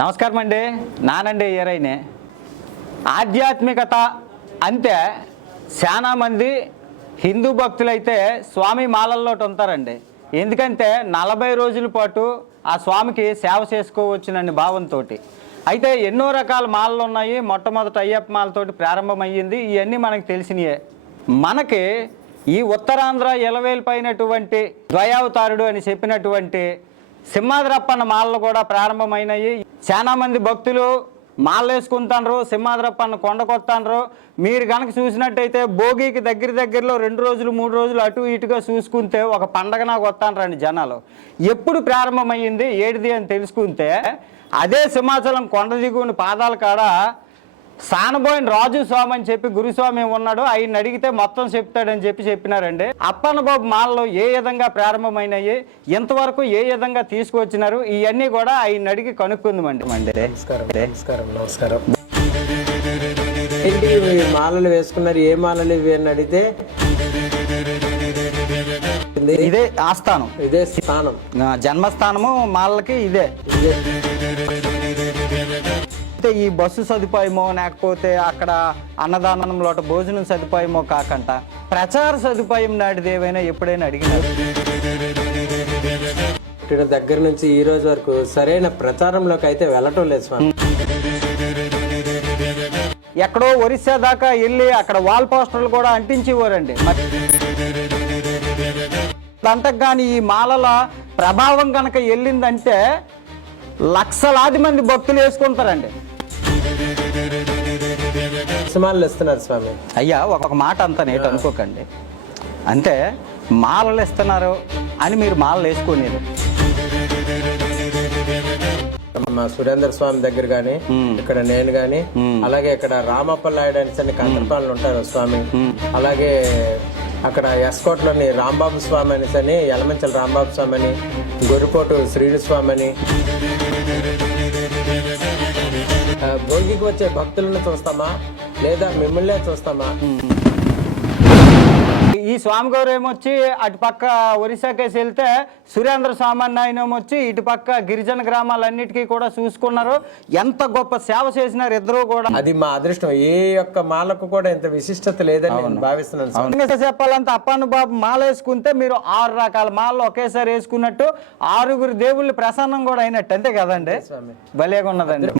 నమస్కారం అండి. నానండి ఎరైనే. ఆధ్యాత్మికత అంటే చాలా మంది హిందూ భక్తులైతే స్వామి మాలల్లోటి ఉంటారండి. ఎందుకంటే 40 రోజుల పాటు ఆ స్వామికి సేవ చేసుకోవచ్చునని భావంతో. అయితే ఎన్నో రకాల మాలలు ఉన్నాయి. మొట్టమొదట అయ్యప్ప మాలతోటి ప్రారంభమయ్యింది. ఇవన్నీ మనకు తెలిసినయే. మనకి ఈ ఉత్తరాంధ్ర ఎలవేల్పైనటువంటి ద్వయావతారుడు అని చెప్పినటువంటి సింహాద్రప్పన్న మాలలు కూడా ప్రారంభమైనవి. చాలా మంది భక్తులు మాలలు వేసుకుంటారు, సింహాద్రప్పన్న కొండకొత్తాండ్రు. మీరు కనుక చూసినట్టయితే భోగికి దగ్గరలో 2 రోజులు 3 రోజులు అటు ఇటుగా చూసుకుంటే ఒక పండగ నాకు వస్తాండ్రండి జనాలు. ఎప్పుడు ప్రారంభమైంది ఏడిది అని తెలుసుకుంటే అదే సింహాచలం కొండ దిగుని పాదాల కాడ సానబోయిన రాజు స్వామి అని చెప్పి గురుస్వామి ఉన్నాడు. ఆయన అడిగితే మొత్తం చెప్తాడని చెప్పినారండి. అప్పన్న బాబు మాలలు ఏ విధంగా ప్రారంభమైనవి, ఇంతవరకు ఏ విధంగా తీసుకువచ్చినారు, ఇవన్నీ కూడా ఆయన అడిగి కనుక్కుందామండి. నమస్కారం. ఏంటి మాలలు వేసుకున్నారు, ఏ మాలలు ఇవి అని అడిగితే ఇదే ఆస్థానం, ఇదే స్థానం, జన్మస్థానము మాలలకి ఇదే. అయితే ఈ బస్సు సదుపాయమో లేకపోతే అక్కడ అన్నదానంలో భోజనం సదుపాయమో కాకుండా ప్రచార సదుపాయం నాటిది ఏమైనా ఎప్పుడైనా అడిగినారు? దగ్గర నుంచి ఈ రోజు వరకు సరైన ప్రచారంలోకి అయితే వెళ్ళటం లేదు స్వామి. ఎక్కడో ఒరిస్సా దాకా వెళ్ళి అక్కడ వాల్ పోస్టర్లు కూడా అంటించేవారండి. అంతకు కానీ ఈ మాలల ప్రభావం కనుక వెళ్ళిందంటే లక్షలాది మంది భక్తులు వేసుకుంటారండి. మాలలు ఇస్తున్నారు స్వామి. అయ్యా ఒక మాట అంతా నేటి అనుకోకండి. అంటే మాలలు ఇస్తున్నారు అని మీరు మాలలు వేసుకునేది. మా సురేంద్ర స్వామి దగ్గర గాని, ఇక్కడ నేను గాని, అలాగే ఇక్కడ రామప్పలాయుడు అని కంటపాలలు ఉంటారు స్వామి. అలాగే అక్కడ ఎస్కోట్లోని రాంబాబు స్వామి అని యలమంచల రాంబాబు స్వామి అని, గొర్రెపోటు శ్రీనిస్వామి అని, భోగికి వచ్చే భక్తులను చూస్తామా లేదా మిమ్మల్నే చూస్తామా? ఈ స్వామి గారు ఏమొచ్చి అటు పక్క ఒరిస్సాకేసి వెళ్తే సురేంద్ర స్వామి అన్న ఆయన వచ్చి ఇటు పక్క గిరిజన గ్రామాలన్నిటికీ కూడా చూసుకున్నారు. ఎంత గొప్ప సేవ చేసినారు ఇద్దరు కూడా. అది మా అదృష్టం. ఏ యొక్క మాలకు కూడా ఇంత విశిష్టత లేదని నేను భావిస్తున్నాను. చెప్పాలంటే అప్పన్న బాబు మాల వేసుకుంటే మీరు 6 రకాల మాలలు ఒకేసారి వేసుకున్నట్టు 6గురు దేవుళ్ళు ప్రసన్నం కూడా అయినట్టు. అంతే కదండి, భలేగా ఉన్నదండి.